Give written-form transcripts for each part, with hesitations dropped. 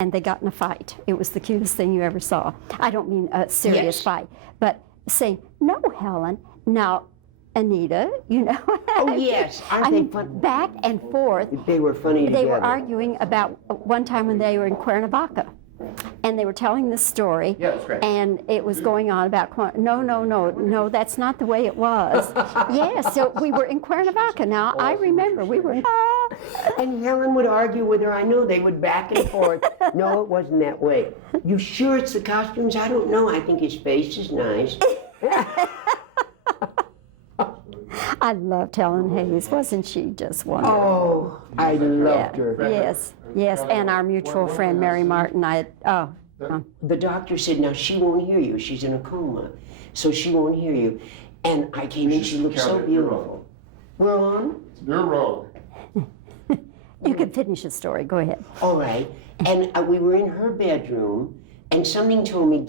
and they got in a fight. It was the cutest thing you ever saw. I don't mean a serious Yes. fight, but saying, "No, Helen, now, Anita, you know." Oh, yes. Aren't I they mean, fun? back and forth. They were funny They together. were arguing about one time when they were in Cuernavaca, and they were telling this story. Yeah, that's right. And it was going on about, no, that's not the way it was. Yes, so we were in Cuernavaca. Now, I remember we were in, And Helen would argue with her. I know they would back and forth. No, it wasn't that way. You sure it's the costumes? I don't know. I think his face is nice. I loved Helen Hayes. Wasn't she just wonderful? Oh, I loved her. Yes, yes, and our mutual friend Mary Martin. The doctor said, now she won't hear you. She's in a coma, so she won't hear you. And I came in, she looked so beautiful. We're on? Your role. You can finish the story. Go ahead. All right. And we were in her bedroom, and something told me,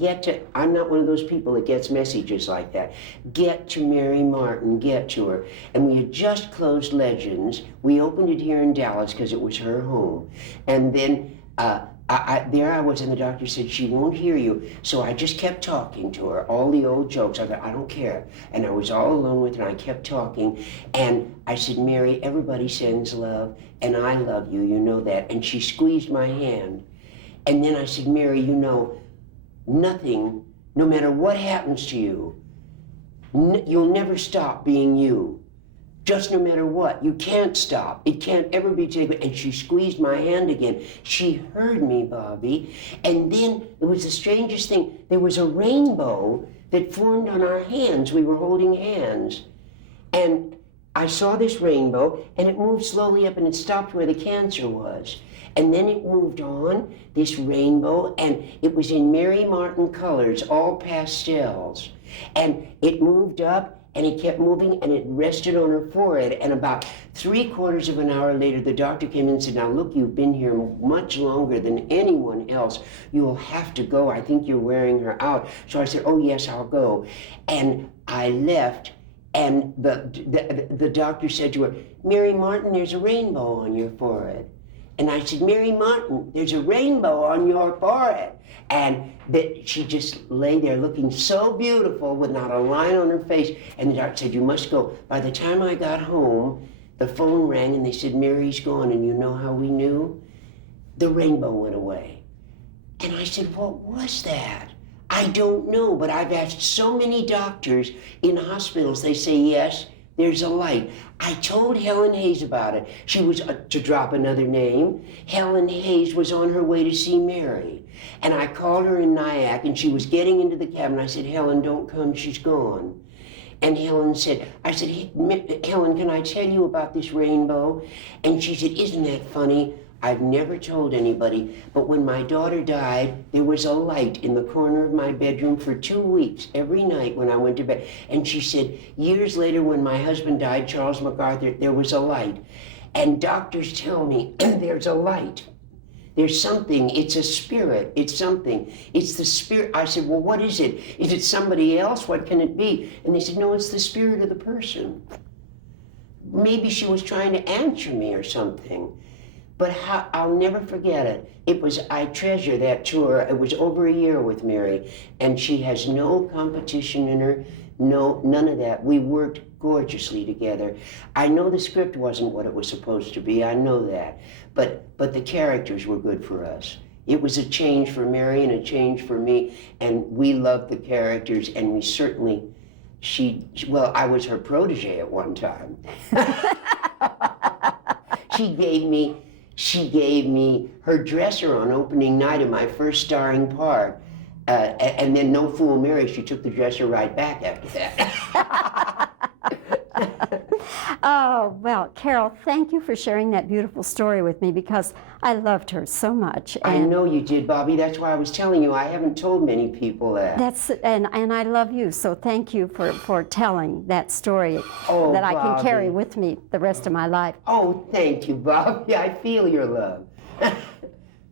I'm not one of those people that gets messages like that. Get to Mary Martin, get to her. And we had just closed Legends. We opened it here in Dallas because it was her home. And then there I was, and the doctor said, she won't hear you. So I just kept talking to her, all the old jokes. I thought, I don't care. And I was all alone with her, and I kept talking. And I said, Mary, everybody sends love, and I love you, you know that. And she squeezed my hand. And then I said, Mary, you know, nothing, no matter what happens to you, you'll never stop being you. Just no matter what, you can't stop. It can't ever be taken. And she squeezed my hand again. She heard me, Bobbie. And then it was the strangest thing. There was a rainbow that formed on our hands. We were holding hands. And I saw this rainbow, and it moved slowly up, and it stopped where the cancer was. And then it moved on, this rainbow, and it was in Mary Martin colors, all pastels. And it moved up, and it kept moving, and it rested on her forehead. And about 3/4 of an hour later, the doctor came in and said, now look, you've been here much longer than anyone else. You'll have to go. I think you're wearing her out. So I said, oh yes, I'll go. And I left, and the doctor said to her, Mary Martin, there's a rainbow on your forehead. And I said, Mary Martin, there's a rainbow on your forehead. And she just lay there looking so beautiful with not a line on her face. And the doctor said, you must go. By the time I got home, the phone rang and they said, Mary's gone. And you know how we knew? The rainbow went away. And I said, what was that? I don't know, but I've asked so many doctors in hospitals. They say, yes, there's a light. I told Helen Hayes about it. She was, to drop another name, Helen Hayes was on her way to see Mary. And I called her in Nyack, and she was getting into the cab, and I said, Helen, don't come, she's gone. And Helen said, I said, Helen, can I tell you about this rainbow? And she said, isn't that funny? I've never told anybody, but when my daughter died, there was a light in the corner of my bedroom for 2 weeks, every night when I went to bed. And she said, years later when my husband died, Charles MacArthur, there was a light. And doctors tell me, there's a light. There's something, it's a spirit, it's something. It's the spirit. I said, well, what is it? Is it somebody else? What can it be? And they said, no, it's the spirit of the person. Maybe she was trying to answer me or something. But I'll never forget it. I treasure that tour. It was over a year with Mary, and she has no competition in her, none of that. We worked gorgeously together. I know the script wasn't what it was supposed to be, I know that, but the characters were good for us. It was a change for Mary and a change for me, and we loved the characters, and we certainly, I was her protege at one time. She gave me her dresser on opening night of my first starring part. And then no fool Mary, she took the dresser right back after that. Oh, well, Carol, thank you for sharing that beautiful story with me because I loved her so much. I know you did, Bobbie. That's why I was telling you. I haven't told many people that. And I love you, so thank you for telling that story that I can carry Bobbie. with me the rest of my life. Oh, thank you, Bobbie. I feel your love.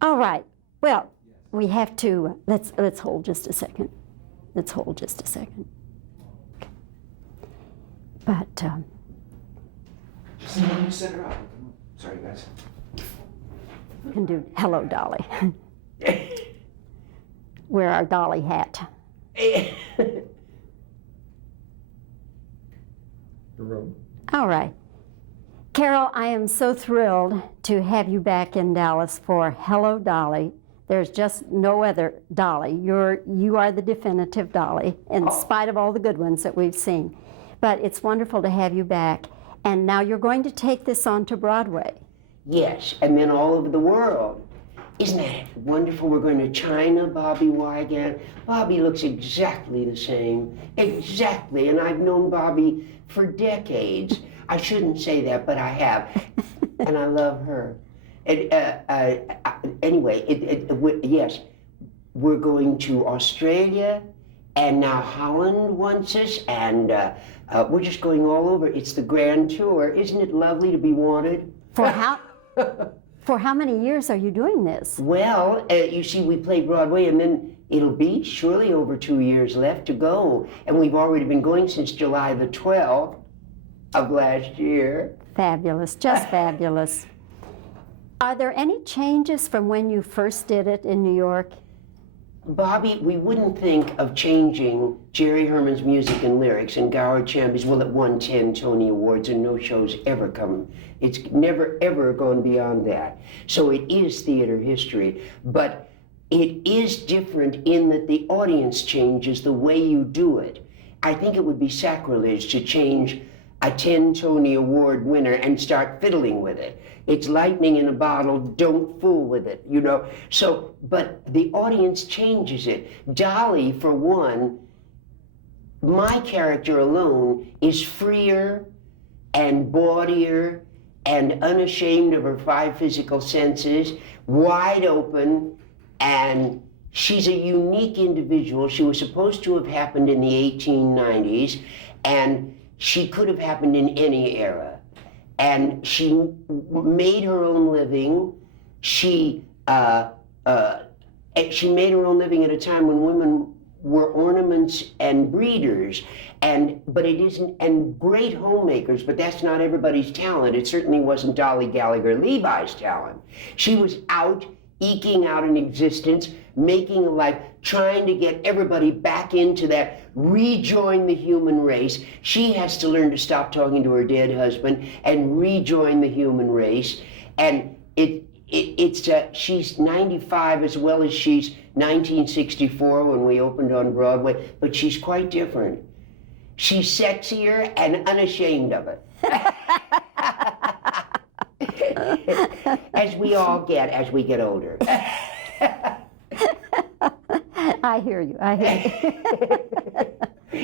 All right. Well, we have to, let's hold just a second. Let's hold just a second. Okay. But, You set her up. Sorry, guys. can do hello, Dolly. wear our Dolly hat. All right. Carol, I am so thrilled to have you back in Dallas for Hello, Dolly. There's just no other Dolly. You are the definitive Dolly, in spite of all the good ones that we've seen. But it's wonderful to have you back. And now you're going to take this on to Broadway. Yes, and then all over the world. Isn't that wonderful? We're going to China, Bobbie Wygant. Bobbie looks exactly the same. Exactly. And I've known Bobbie for decades. I shouldn't say that, but I have. And I love her. Anyway, yes, we're going to Australia, and now Holland wants us, and we're just going all over. It's the grand tour. Isn't it lovely to be wanted? For how many years are you doing this? Well, you see, we play Broadway, and then it'll be surely over 2 years left to go, and we've already been going since July the 12th of last year. Fabulous, just fabulous. Are there any changes from when you first did it in New York? Bobbie, we wouldn't think of changing Jerry Herman's music and lyrics and Gower Champion's. Well, it won 10 Tony Awards and no show's ever come. It's never, ever gone beyond that. So it is theater history. But it is different in that the audience changes the way you do it. I think it would be sacrilege to change a 10 Tony Award winner and start fiddling with it. It's lightning in a bottle, don't fool with it, you know? So, but the audience changes it. Dolly, for one, my character alone is freer and bawdier and unashamed of her 5 physical senses, wide open, and she's a unique individual. She was supposed to have happened in the 1890s, and she could have happened in any era. And she made her own living. She made her own living at a time when women were ornaments and breeders, but it isn't, and great homemakers, but that's not everybody's talent. It certainly wasn't Dolly Gallagher Levi's talent. She was out, eking out an existence, making a life, trying to get everybody back into that, rejoin the human race. She has to learn to stop talking to her dead husband and rejoin the human race. And she's 95 as well as she's 1964 when we opened on Broadway, but she's quite different. She's sexier and unashamed of it. As we all get as we get older. I hear you.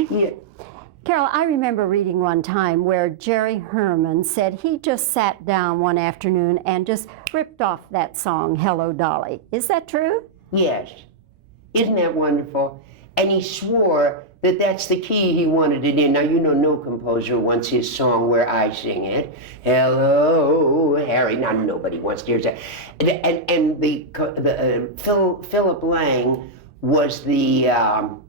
Yeah. Carol, I remember reading one time where Jerry Herman said he just sat down one afternoon and just ripped off that song, Hello, Dolly. Is that true? Yes. Isn't that wonderful? And he swore that that's the key he wanted it in. Now, you know, no composer wants his song where I sing it. Hello, Harry. Now, nobody wants to hear that. And Philip Lang was the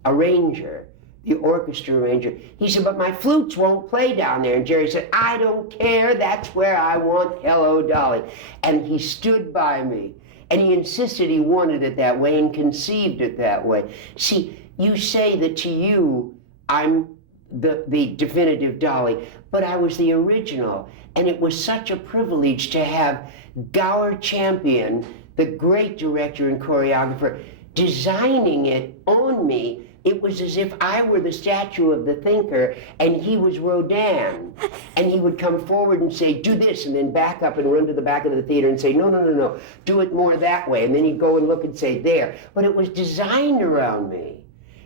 arranger, the orchestra arranger. He said, but my flutes won't play down there. And Jerry said, I don't care. That's where I want Hello, Dolly. And he stood by me. And he insisted he wanted it that way and conceived it that way. See, you say that to you, I'm the definitive Dolly, but I was the original. And it was such a privilege to have Gower Champion, the great director and choreographer, designing it on me. It was as if I were the statue of the thinker and he was Rodin. And he would come forward and say, do this, and then back up and run to the back of the theater and say, no, do it more that way. And then he'd go and look and say, there. But it was designed around me.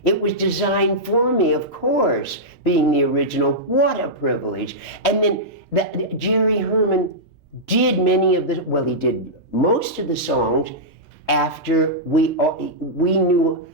It was designed for me, of course, being the original. What a privilege. And then Jerry Herman did he did most of the songs after we knew.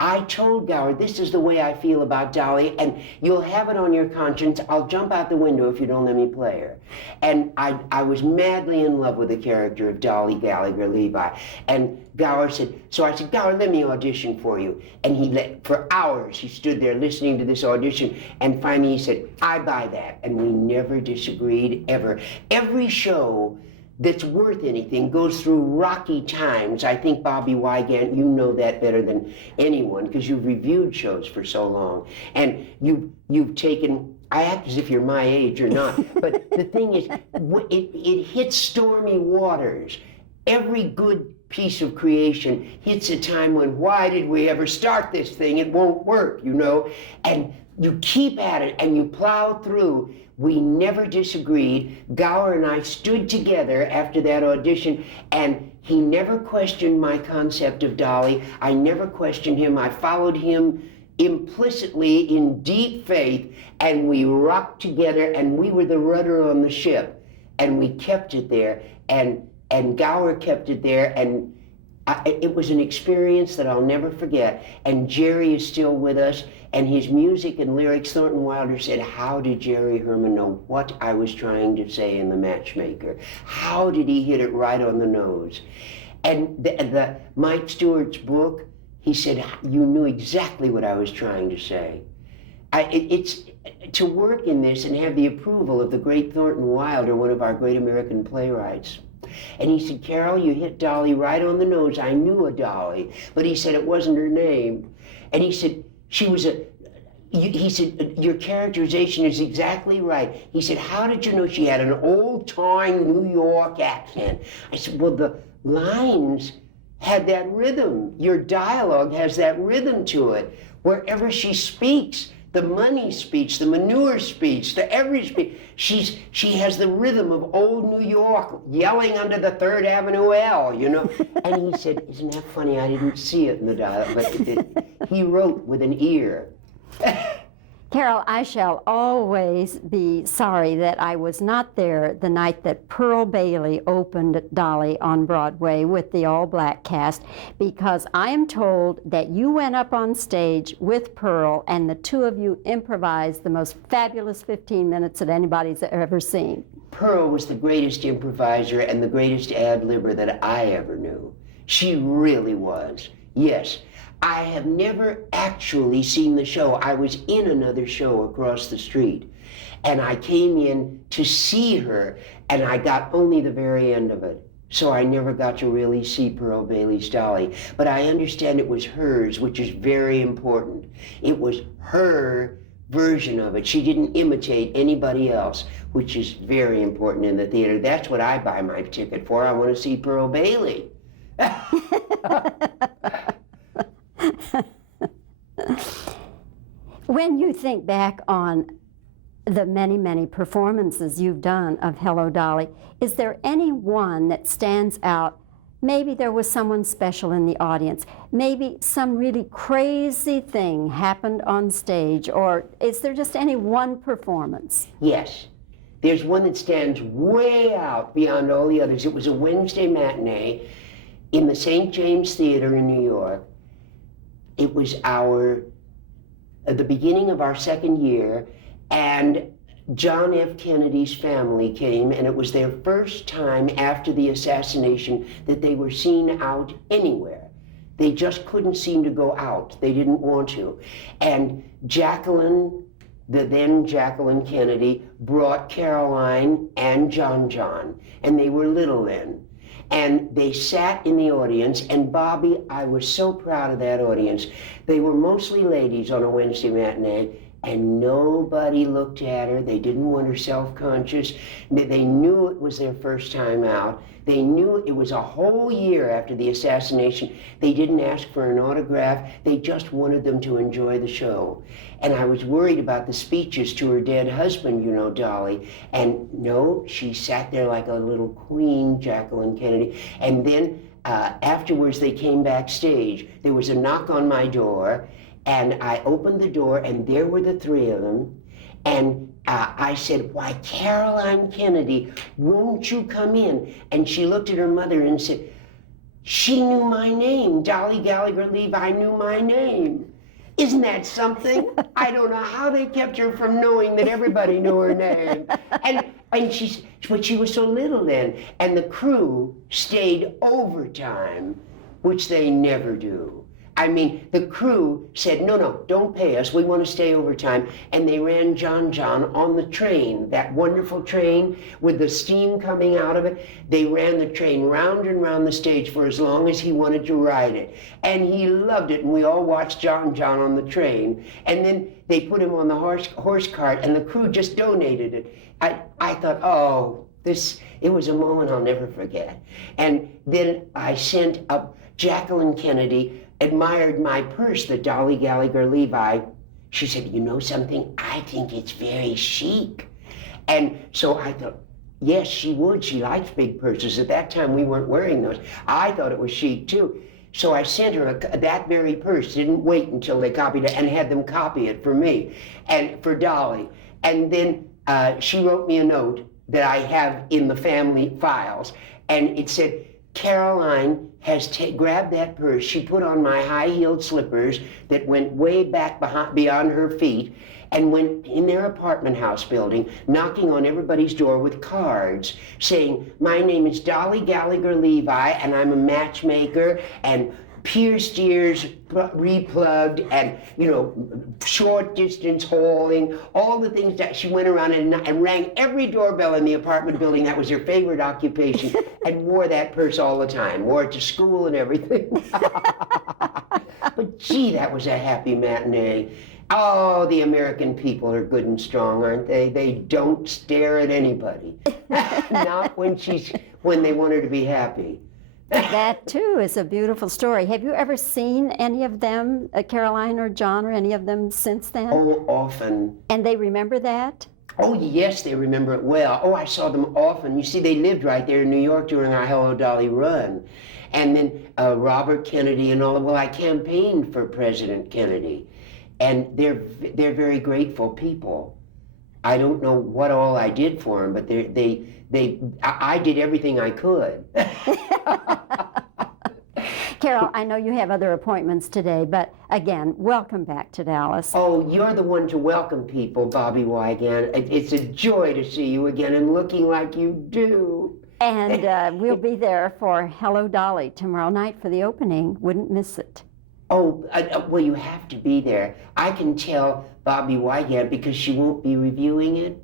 I told Gower, this is the way I feel about Dolly, and you'll have it on your conscience. I'll jump out the window if you don't let me play her. And I was madly in love with the character of Dolly Gallagher Levi. And Gower said, so I said, Gower, let me audition for you. And for hours, he stood there listening to this audition, and finally he said, I buy that. And we never disagreed, ever. Every show, that's worth anything goes through rocky times. I think, Bobbie Wygant, you know that better than anyone because you've reviewed shows for so long. And you've taken, I act as if you're my age or not, but the thing is, it hits stormy waters. Every good piece of creation hits a time when, why did we ever start this thing? It won't work, you know? And you keep at it and you plow through. We never disagreed. Gower and I stood together after that audition, and he never questioned my concept of Dolly. I never questioned him. I followed him implicitly in deep faith, and we rocked together, and we were the rudder on the ship, and we kept it there, and Gower kept it there, and it was an experience that I'll never forget. And Jerry is still with us, and his music and lyrics, Thornton Wilder said, how did Jerry Herman know what I was trying to say in The Matchmaker? How did he hit it right on the nose? And the Mike Stewart's book, he said, you knew exactly what I was trying to say. It's to work in this and have the approval of the great Thornton Wilder, one of our great American playwrights. And he said, Carol, you hit Dolly right on the nose. I knew a Dolly, but he said it wasn't her name. And he said, he said, your characterization is exactly right. He said, how did you know she had an old-time New York accent? I said, well, the lines had that rhythm. Your dialogue has that rhythm to it. Wherever she speaks, the money speech, the manure speech, the every speech, she has the rhythm of old New York yelling under the 3rd Avenue L, you know? And he said, isn't that funny? I didn't see it in the dialogue, but he wrote with an ear. Carol, I shall always be sorry that I was not there the night that Pearl Bailey opened Dolly on Broadway with the all-black cast, because I am told that you went up on stage with Pearl and the two of you improvised the most fabulous 15 minutes that anybody's ever seen. Pearl was the greatest improviser and the greatest ad-libber that I ever knew. She really was, yes. I have never actually seen the show. I was in another show across the street, and I came in to see her, and I got only the very end of it. So I never got to really see Pearl Bailey's Dolly. But I understand it was hers, which is very important. It was her version of it. She didn't imitate anybody else, which is very important in the theater. That's what I buy my ticket for. I want to see Pearl Bailey. When you think back on the many, many performances you've done of Hello, Dolly, is there any one that stands out? Maybe there was someone special in the audience. Maybe some really crazy thing happened on stage, or is there just any one performance? Yes. There's one that stands way out beyond all the others. It was a Wednesday matinee in the St. James Theater in New York. It was the beginning of our second year, and John F. Kennedy's family came, and it was their first time after the assassination that they were seen out anywhere. They just couldn't seem to go out. They didn't want to. And Jacqueline, the then Jacqueline Kennedy, brought Caroline and John, and they were little then. And they sat in the audience, and Bobbie, I was so proud of that audience. They were mostly ladies on a Wednesday matinee, and nobody looked at her. They didn't want her self-conscious. They knew it was their first time out. They knew it was a whole year after the assassination. They didn't ask for an autograph. They just wanted them to enjoy the show. And I was worried about the speeches to her dead husband, you know, Dolly. And no, she sat there like a little queen, Jacqueline Kennedy. And then afterwards, they came backstage. There was a knock on my door, and I opened the door, and there were the three of them. And I said, why, Caroline Kennedy, won't you come in? And she looked at her mother and said, she knew my name. Dolly Gallagher Levi knew my name. Isn't that something? I don't know how they kept her from knowing that everybody knew her name. But she was so little then. And the crew stayed overtime, which they never do. I mean, the crew said, no, don't pay us. We want to stay overtime. And they ran John on the train, that wonderful train with the steam coming out of it. They ran the train round and round the stage for as long as he wanted to ride it. And he loved it. And we all watched John on the train. And then they put him on the horse cart, and the crew just donated it. I thought, oh, it was a moment I'll never forget. And then I sent up Jacqueline Kennedy, admired my purse, the Dolly Gallagher Levi. She said, you know something? I think it's very chic. And so I thought, yes, she would. She likes big purses. At that time, we weren't wearing those. I thought it was chic, too. So I sent her that very purse, didn't wait until they copied it, and had them copy it for me and for Dolly. And then she wrote me a note that I have in the family files, and it said, Caroline has grabbed that purse. She put on my high-heeled slippers that went way back beyond her feet, and went in their apartment house building, knocking on everybody's door with cards saying, my name is Dolly Gallagher Levi, and I'm a matchmaker, and pierced ears replugged, and, you know, short distance hauling, all the things that she went around and rang every doorbell in the apartment building. That was her favorite occupation, and wore that purse all the time, wore it to school and everything. But gee, that was a happy matinee. Oh, the American people are good and strong, aren't they? They don't stare at anybody. Not when they want her to be happy. That, too, is a beautiful story. Have you ever seen any of them, Caroline or John, or any of them since then? Oh, often. And they remember that? Oh, yes, they remember it well. Oh, I saw them often. You see, they lived right there in New York during our Hello, Dolly run. And then Robert Kennedy and all of, well, I campaigned for President Kennedy. And they're very grateful people. I don't know what all I did for them, but I did everything I could. Carol, I know you have other appointments today, but again, welcome back to Dallas. Oh, you're the one to welcome people, Bobbie Wygant. It's a joy to see you again and looking like you do. And we'll be there for Hello, Dolly tomorrow night for the opening. Wouldn't miss it. Oh, well, you have to be there. I can tell Bobbie Wygant because she won't be reviewing it.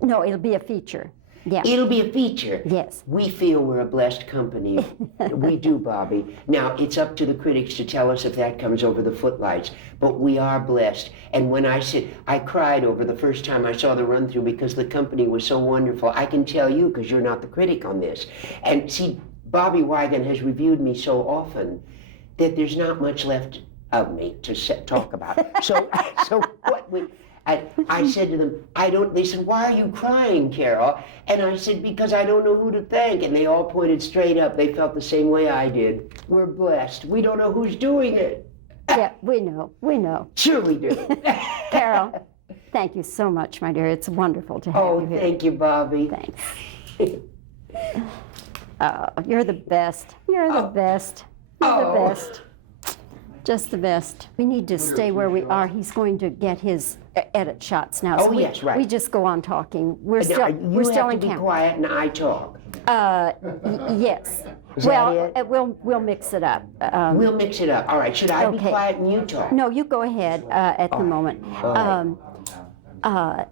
No, it'll be a feature. Yeah. It'll be a feature. Yes. We feel we're a blessed company. We do, Bobbie. Now, it's up to the critics to tell us if that comes over the footlights, but we are blessed. And when I cried over the first time I saw the run-through because the company was so wonderful. I can tell you, because you're not the critic on this. And see, Bobbie Wygant has reviewed me so often that there's not much left of me to talk about. So I said to them, they said, why are you crying, Carol? And I said, because I don't know who to thank. And they all pointed straight up. They felt the same way I did. We're blessed. We don't know who's doing it. Yeah, we know. Sure we do. Carol, thank you so much, my dear. It's wonderful to have you here. Oh, thank you, Bobbie. Thanks. Oh, you're the best. You're the best. You're the best. Just the best. We need to stay where we are. He's going to get his edit shots now. Oh, yes, right. We just go on talking. We're still in You have to be camera. quiet and I talk. Yes. Is that it? We'll mix it up. We'll mix it up. All right. Should I be Okay. quiet and you talk? No, you go ahead at the moment. All right.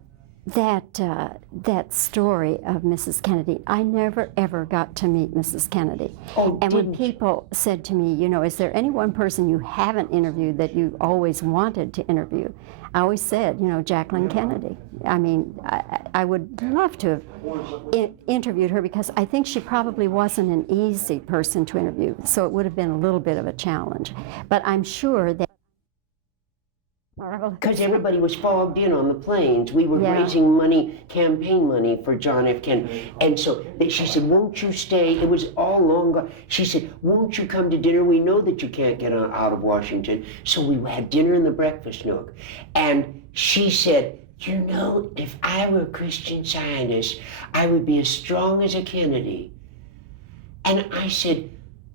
That story of Mrs. Kennedy, I never ever got to meet Mrs. Kennedy. Oh, and when didn't people said to me, you know, is there any one person you haven't interviewed that you always wanted to interview? I always said, you know, Jacqueline Kennedy. I mean, I would love to have interviewed her because I think she probably wasn't an easy person to interview, so it would have been a little bit of a challenge. But I'm sure that Because everybody was fogged in on the planes. We were raising money, campaign money for John F. Kennedy. And so she said, won't you stay? It was all long gone. She said, won't you come to dinner? We know that you can't get out of Washington. So we had dinner in the breakfast nook. And she said, you know, if I were a Christian Zionist, I would be as strong as a Kennedy. And I said,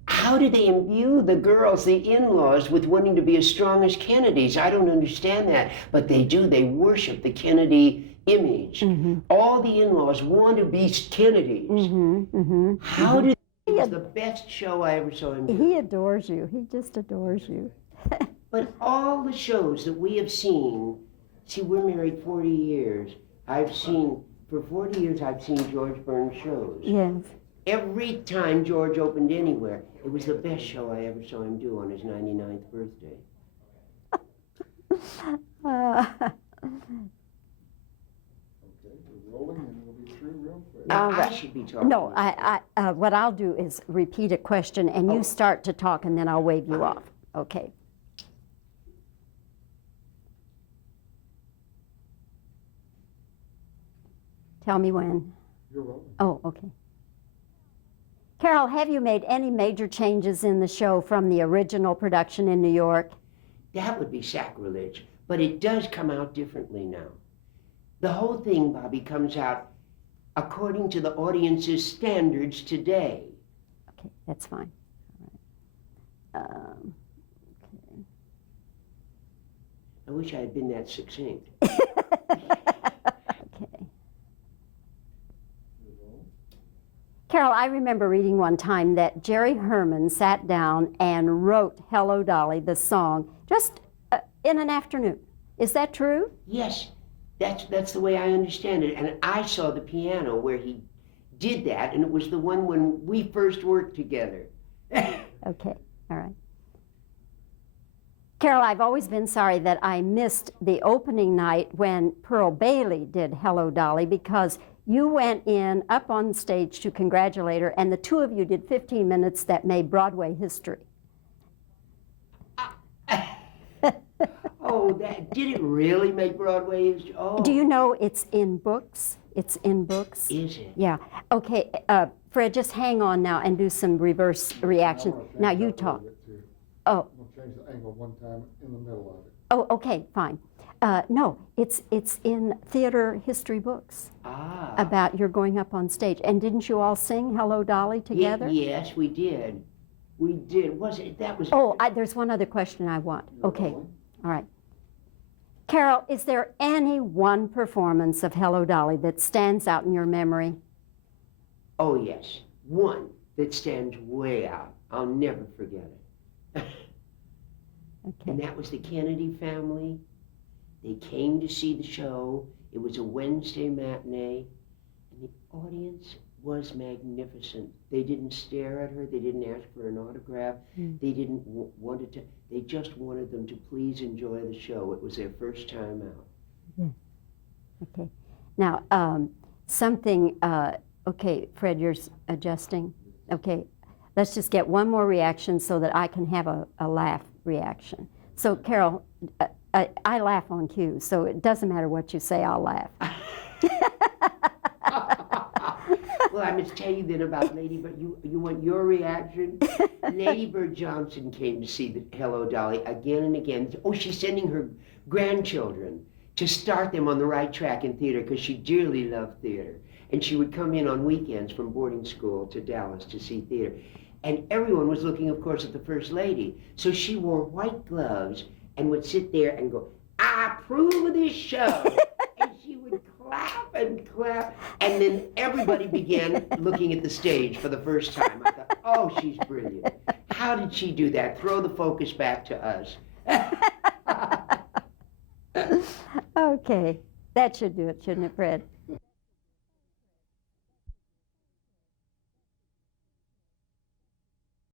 how do they imbue the girls, the in-laws, with wanting to be as strong as Kennedys? I don't understand that, but they do. They worship the Kennedy image. Mm-hmm. All the in-laws want to be Kennedys. Mm-hmm. Mm-hmm. How do they was the best show I ever saw him do. He adores you. He just adores you. But all the shows that we have seen, see, we're married 40 years. For 40 years, I've seen George Burns shows. Yes. Every time George opened anywhere, it was the best show I ever saw him do on his 99th birthday. Okay, we're rolling and we'll be through real quick. Now, All right. I should be talking. No, what I'll do is repeat a question, and you start to talk, and then I'll wave you off. Okay. Tell me when. You're rolling. Oh, okay. Carol, have you made any major changes in the show from the original production in New York? That would be sacrilege, but it does come out differently now. The whole thing, Bobbie, comes out according to the audience's standards today. Okay, that's fine. All right. Okay. I wish I had been that succinct. Okay. You're rolling. Carol, I remember reading one time that Jerry Herman sat down and wrote Hello Dolly, the song, just in an afternoon. Is that true? Yes, that's the way I understand it. And I saw the piano where he did that, and it was the one when we first worked together. Okay, all right. Carol, I've always been sorry that I missed the opening night when Pearl Bailey did Hello Dolly, because you went in up on stage to congratulate her, and the two of you did 15 minutes that made Broadway history. Oh, did it really make Broadway? Oh, Do you know it's in books? It's in books. is it? Yeah. Okay, Fred, just hang on now and do some reverse reaction. Now you talk. Oh, I'm gonna change the angle one time in the middle of it. oh, okay, fine. No, it's in theater history books Ah. about your going up on stage. And didn't you all sing Hello Dolly together? Yes, we did. We did. Was it? That was. Oh, there's one other question I want. You're Okay, rolling. all right. Carol, is there any one performance of Hello Dolly that stands out in your memory? Oh, yes. One that stands way out. I'll never forget it. Okay. And that was the Kennedy family. They came to see the show. It was a Wednesday matinee, and the audience was magnificent. They didn't stare at her. They didn't ask for an autograph. They didn't wanted to. They just wanted them to please enjoy the show. It was their first time out. Okay. Now, something, okay, Fred, you're adjusting? Okay. Let's just get one more reaction so that I can have a laugh reaction. So, Carol, I laugh on cue, so it doesn't matter what you say, I'll laugh. Well, I must tell you then about Lady Bird. You want your reaction? Lady Bird Johnson came to see the Hello Dolly again and again. Oh, she's sending her grandchildren to start them on the right track in theater because she dearly loved theater. And she would come in on weekends from boarding school to Dallas to see theater. And everyone was looking, of course, at the First Lady. So she wore white gloves and would sit there and go, I approve of this show. And she would clap and clap. And then everybody began looking at the stage for the first time. I thought, oh, she's brilliant. How did she do that? Throw the focus back to us. Okay. That should do it, shouldn't it, Fred?